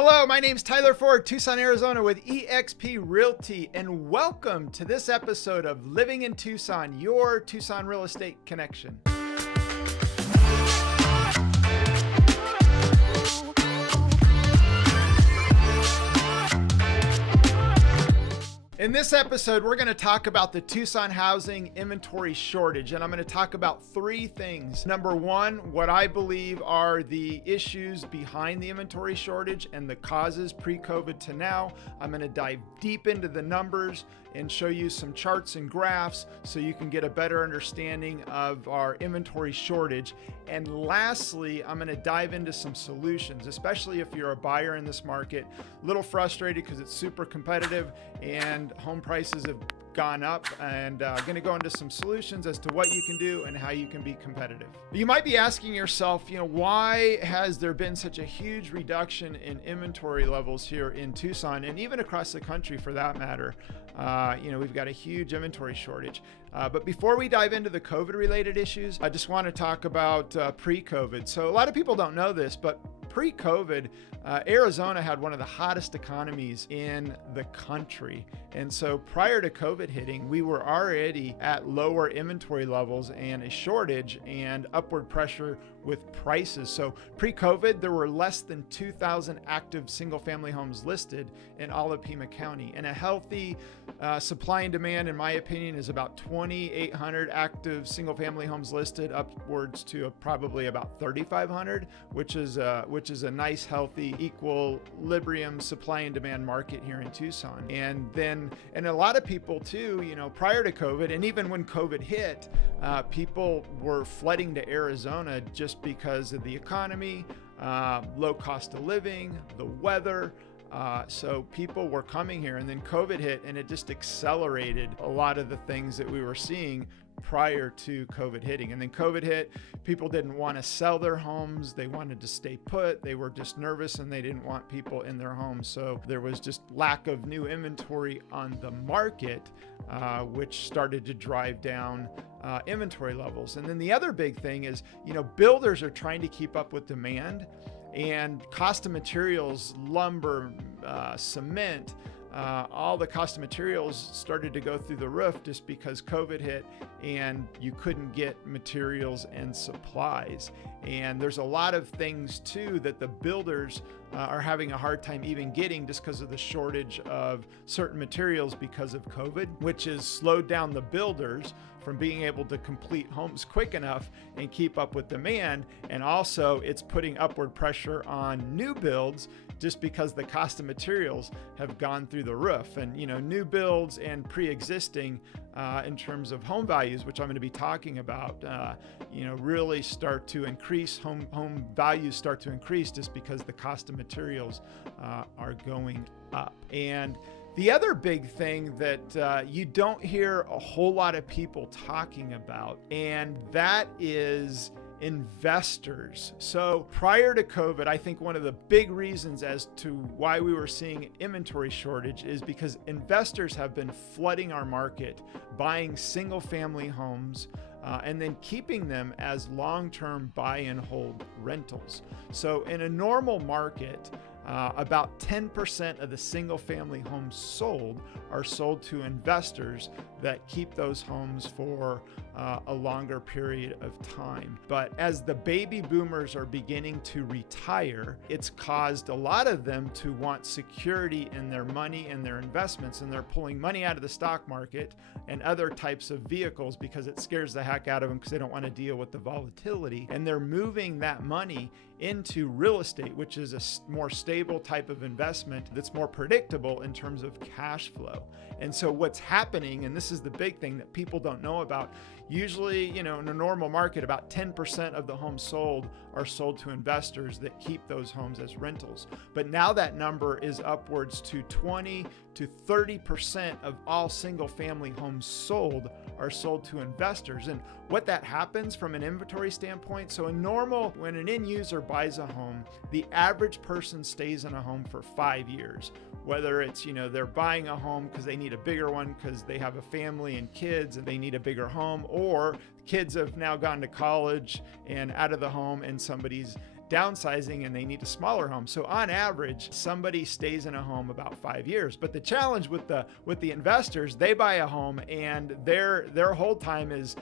Hello, my name's Tyler Ford, Tucson, Arizona with eXp Realty, and welcome to this episode of Living in Tucson, your Tucson real estate connection. In this episode, we're going to talk about the Tucson Housing Inventory Shortage, and I'm going to talk about three things. Number one, what I believe are the issues behind the inventory shortage and the causes pre-COVID to now. I'm going to dive deep into the numbers and show you some charts and graphs so you can get a better understanding of our inventory shortage. And lastly, I'm going to dive into some solutions, especially if you're a buyer in this market. A little frustrated because it's super competitive and home prices have gone up, and going to go into some solutions as to what you can do and how you can be competitive. You might be asking yourself, why has there been such a huge reduction in inventory levels here in Tucson and even across the country for that matter? We've got a huge inventory shortage. But before we dive into the COVID related issues, I just want to talk about pre-COVID. So a lot of people don't know this, but pre-COVID, Arizona had one of the hottest economies in the country. And so prior to COVID hitting, we were already at lower inventory levels and a shortage and upward pressure with prices. So pre-COVID, there were less than 2,000 active single-family homes listed in all of Pima County. And a healthy supply and demand, in my opinion, is about 2,800 active single-family homes listed, upwards to probably about 3,500, which is a nice, healthy, equilibrium supply and demand market here in Tucson. And a lot of people too, prior to COVID, and even when COVID hit, people were flooding to Arizona just because of the economy, low cost of living, the weather. So people were coming here, and then COVID hit and it just accelerated a lot of the things that we were seeing prior to COVID hitting. And then COVID hit, people didn't want to sell their homes. They wanted to stay put. They were just nervous and they didn't want people in their homes. So there was just lack of new inventory on the market, which started to drive down inventory levels. And then the other big thing is, builders are trying to keep up with demand, and cost of materials, lumber, cement, all the cost of materials started to go through the roof just because COVID hit and you couldn't get materials and supplies. And there's a lot of things too that the builders are having a hard time even getting just because of the shortage of certain materials because of COVID, which has slowed down the builders from being able to complete homes quick enough and keep up with demand. And also it's putting upward pressure on new builds just because the cost of materials have gone through the roof. And new builds and pre-existing in terms of home values, which I'm going to be talking about, really start to increase. Home values start to increase just because the cost of materials are going up. And the other big thing that you don't hear a whole lot of people talking about, and that is investors. So prior to COVID, I think one of the big reasons as to why we were seeing inventory shortage is because investors have been flooding our market, buying single family homes, and then keeping them as long-term buy and hold rentals. So in a normal market, about 10% of the single family homes sold are sold to investors that keep those homes for a longer period of time. But as the baby boomers are beginning to retire, it's caused a lot of them to want security in their money and their investments, and they're pulling money out of the stock market and other types of vehicles because it scares the heck out of them because they don't want to deal with the volatility. And they're moving that money into real estate, which is a more stable type of investment that's more predictable in terms of cash flow. And so what's happening, and this is the big thing that people don't know about, usually, in a normal market, about 10% of the homes sold are sold to investors that keep those homes as rentals. But now that number is upwards to 20 to 30% of all single family homes sold are sold to investors. And what that happens from an inventory standpoint, so when an end user buys a home, the average person stays in a home for 5 years. Whether it's, they're buying a home because they need a bigger one because they have a family and kids and they need a bigger home, or kids have now gone to college and out of the home and somebody's downsizing and they need a smaller home. So on average, somebody stays in a home about 5 years. But the challenge with the investors, they buy a home and their hold time is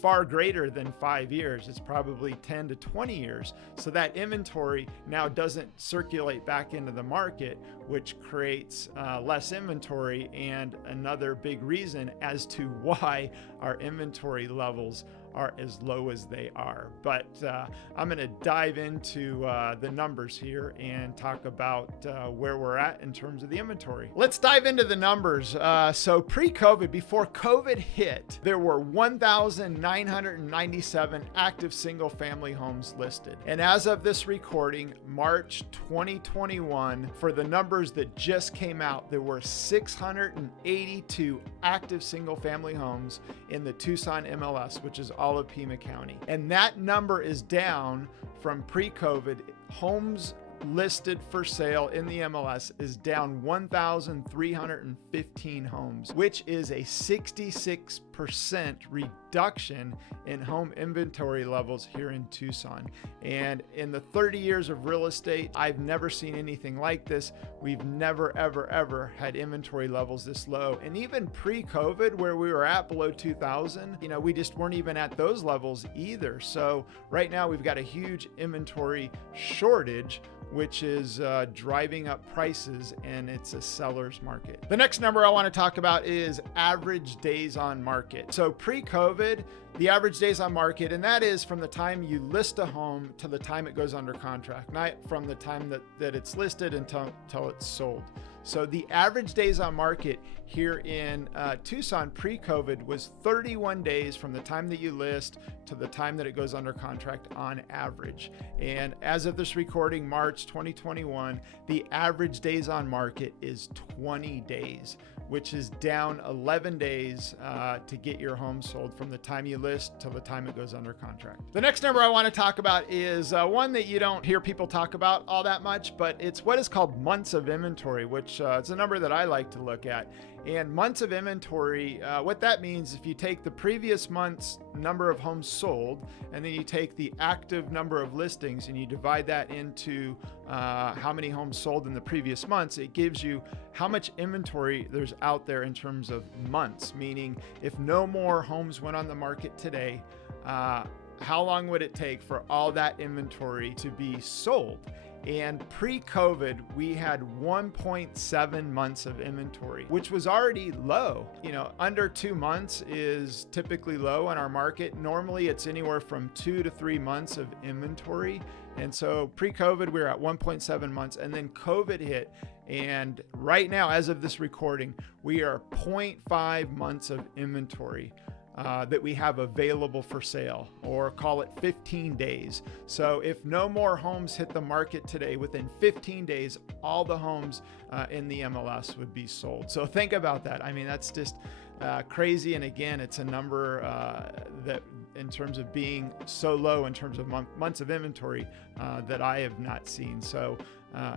far greater than 5 years. It's probably 10 to 20 years. So that inventory now doesn't circulate back into the market, which creates less inventory, and another big reason as to why our inventory levels are as low as they are. But I'm going to dive into the numbers here and talk about where we're at in terms of the inventory. Let's dive into the numbers. So pre-COVID, before COVID hit, there were 1,997 active single-family homes listed. And as of this recording, March 2021, for the numbers that just came out, there were 682 active single-family homes in the Tucson MLS, which is all of Pima County. And that number is down from pre-COVID. Homes listed for sale in the MLS is down 1,315 homes, which is a 66% reduction in home inventory levels here in Tucson. And in the 30 years of real estate, I've never seen anything like this. We've never, ever had inventory levels this low. And even pre-COVID, where we were at below 2,000, we just weren't even at those levels either. So right now we've got a huge inventory shortage, which is driving up prices, and it's a seller's market. The next number I want to talk about is average days on market. So pre-COVID, the average days on market, and that is from the time you list a home to the time it goes under contract, not from the time that it's listed until it's sold. So the average days on market here in Tucson pre-COVID was 31 days from the time that you list to the time that it goes under contract on average. And as of this recording, March 2021, the average days on market is 20 days, which is down 11 days to get your home sold from the time you list till the time it goes under contract. The next number I want to talk about is one that you don't hear people talk about all that much, but it's what is called months of inventory, which it's a number that I like to look at. And months of inventory, what that means, if you take the previous month's number of homes sold, and then you take the active number of listings and you divide that into how many homes sold in the previous months, it gives you how much inventory there's out there in terms of months, meaning if no more homes went on the market today, how long would it take for all that inventory to be sold? And pre-COVID, we had 1.7 months of inventory, which was already low. Under 2 months is typically low in our market. Normally it's anywhere from 2 to 3 months of inventory. And so pre-COVID, we were at 1.7 months, and then COVID hit. And right now, as of this recording, we are 0.5 months of inventory that we have available for sale, or call it 15 days. So if no more homes hit the market today, within 15 days, all the homes in the MLS would be sold. So think about that. I mean, that's just crazy. And again, it's a number that in terms of being so low in terms of months of inventory that I have not seen. So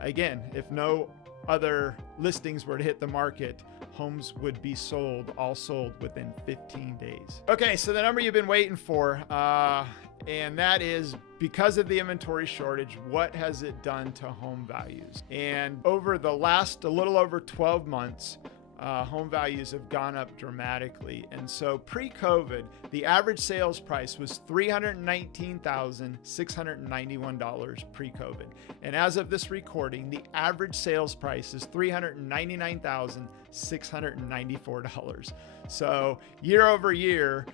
again, if no other listings were to hit the market, homes would be all sold within 15 days. Okay, so the number you've been waiting for, and that is, because of the inventory shortage, what has it done to home values? And over the last a little over 12 months, home values have gone up dramatically. And so pre-COVID, the average sales price was $319,691 pre-COVID. And as of this recording, the average sales price is $399,694. So year over year,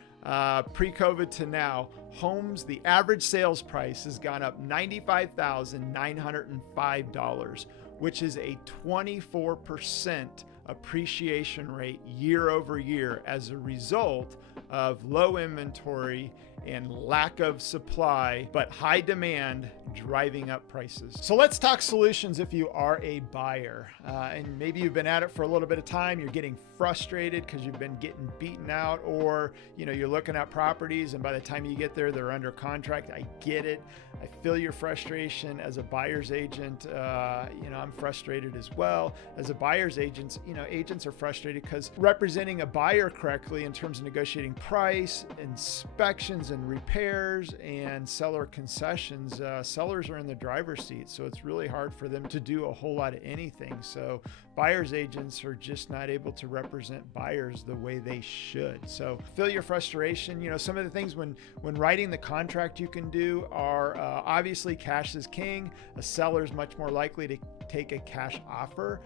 pre-COVID to now, homes, the average sales price has gone up $95,905, which is a 24% appreciation rate year over year as a result of low inventory and lack of supply, but high demand driving up prices. So let's talk solutions if you are a buyer. And maybe you've been at it for a little bit of time, you're getting frustrated because you've been getting beaten out, or you're looking at properties and by the time you get there, they're under contract. I get it. I feel your frustration as a buyer's agent. I'm frustrated as well. As a buyer's agent, agents are frustrated because representing a buyer correctly in terms of negotiating price, inspections and repairs, and seller concessions, sellers are in the driver's seat. So it's really hard for them to do a whole lot of anything. So buyers agents are just not able to represent buyers the way they should. So feel your frustration. You know, some of the things when writing the contract you can do are obviously cash is king. A seller is much more likely to take a cash offer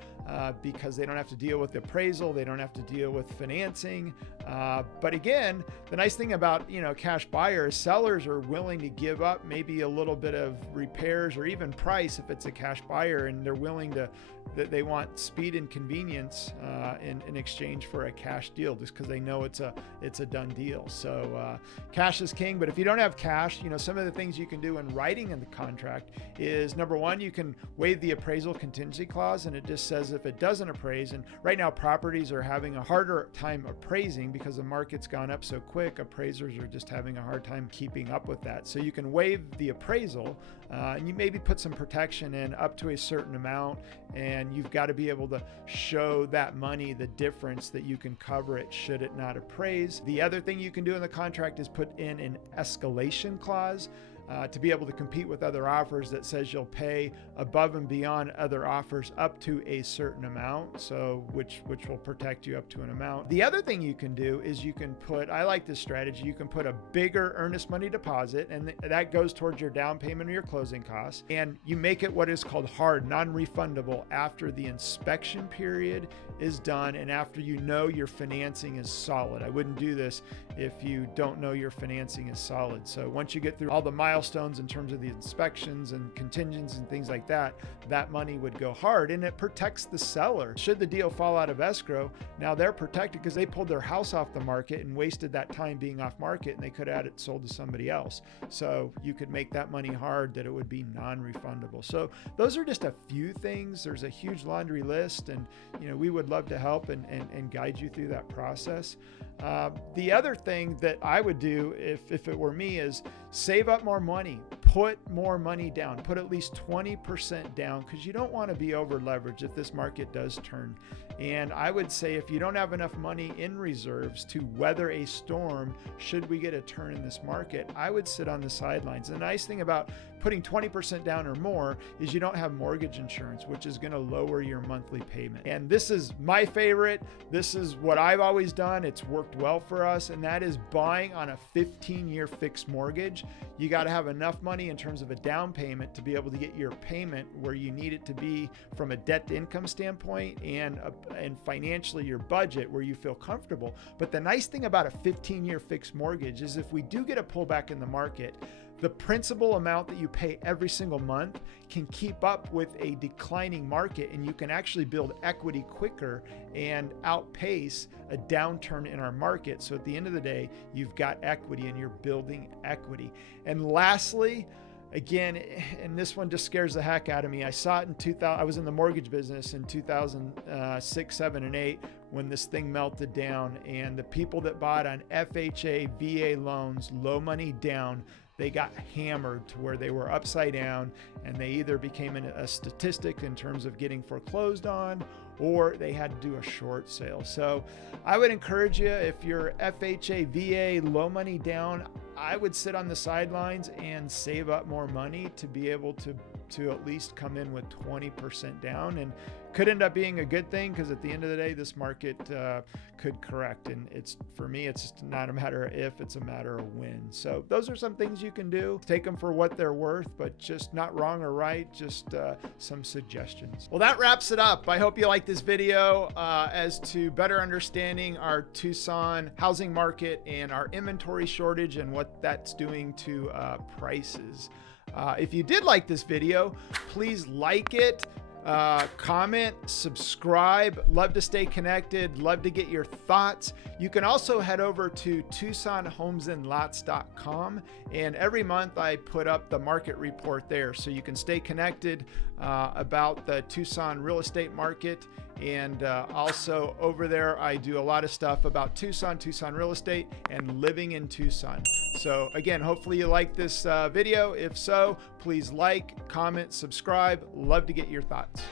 because they don't have to deal with the appraisal, they don't have to deal with financing. But again, the nice thing about, you know, cash buyers, sellers are willing to give up maybe a little bit of repairs or even price if it's a cash buyer, and they're willing to, that they want speed and convenience in exchange for a cash deal, just because they know it's a done deal. So cash is king. But if you don't have cash, you know, some of the things you can do in writing in the contract is, number one, you can waive the appraisal contingency clause, and it just says if it doesn't appraise, and right now properties are having a harder time appraising because the market's gone up so quick, appraisers are just having a hard time keeping up with that. So you can waive the appraisal, and you maybe put some protection in up to a certain amount, and you've got to be able to show that money the difference that you can cover it should it not appraise. The other thing you can do in the contract is put in an escalation clause to be able to compete with other offers that says you'll pay above and beyond other offers up to a certain amount, so which will protect you up to an amount. The other thing you can do is you can put, I like this strategy, you can put a bigger earnest money deposit, and that goes towards your down payment or your closing costs, and you make it what is called hard, non-refundable, after the inspection period is done and after you know your financing is solid. I wouldn't do this if you don't know your financing is solid. So once you get through all the milestones in terms of the inspections and contingents and things like that, that money would go hard, and it protects the seller. Should the deal fall out of escrow, now they're protected because they pulled their house off the market and wasted that time being off market, and they could have had it sold to somebody else. So you could make that money hard that it would be non-refundable. So those are just a few things. There's a huge laundry list, and you know, we would love to help and guide you through that process. The other thing that I would do if it were me is save up more money, put more money down, put at least 20% down, because you don't want to be over leveraged if this market does turn. And I would say if you don't have enough money in reserves to weather a storm, should we get a turn in this market, I would sit on the sidelines. The nice thing about putting 20% down or more is you don't have mortgage insurance, which is going to lower your monthly payment. And this is my favorite. This is what I've always done. It's worked well for us, and that is buying on a 15-year fixed mortgage. You got to have enough money in terms of a down payment to be able to get your payment where you need it to be from a debt to income standpoint, and financially your budget where you feel comfortable. But the nice thing about a 15-year fixed mortgage is if we do get a pullback in the market, the principal amount that you pay every single month can keep up with a declining market, and you can actually build equity quicker and outpace a downturn in our market. So at the end of the day, you've got equity and you're building equity. And lastly, again, and this one just scares the heck out of me. I saw it in 2000. I was in the mortgage business in 2006, 7, and 8 when this thing melted down, and the people that bought on FHA, VA loans, low money down, they got hammered to where they were upside down, and they either became a statistic in terms of getting foreclosed on, or they had to do a short sale. So I would encourage you, if you're FHA, VA, low money down, I would sit on the sidelines and save up more money to be able to at least come in with 20% down, and could end up being a good thing, because at the end of the day, this market could correct. And it's, for me, it's just not a matter of if, it's a matter of when. So those are some things you can do. Take them for what they're worth, but just not wrong or right, just some suggestions. Well, that wraps it up. I hope you like this video as to better understanding our Tucson housing market and our inventory shortage and what that's doing to prices. If you did like this video, please like it, comment, subscribe. Love to stay connected. Love to get your thoughts. You can also head over to TucsonHomesandLots.com, and every month I put up the market report there, so you can stay connected about the Tucson real estate market. And also over there, I do a lot of stuff about Tucson real estate, and living in Tucson. So again, hopefully you like this video. If so, please like, comment, subscribe. Love to get your thoughts.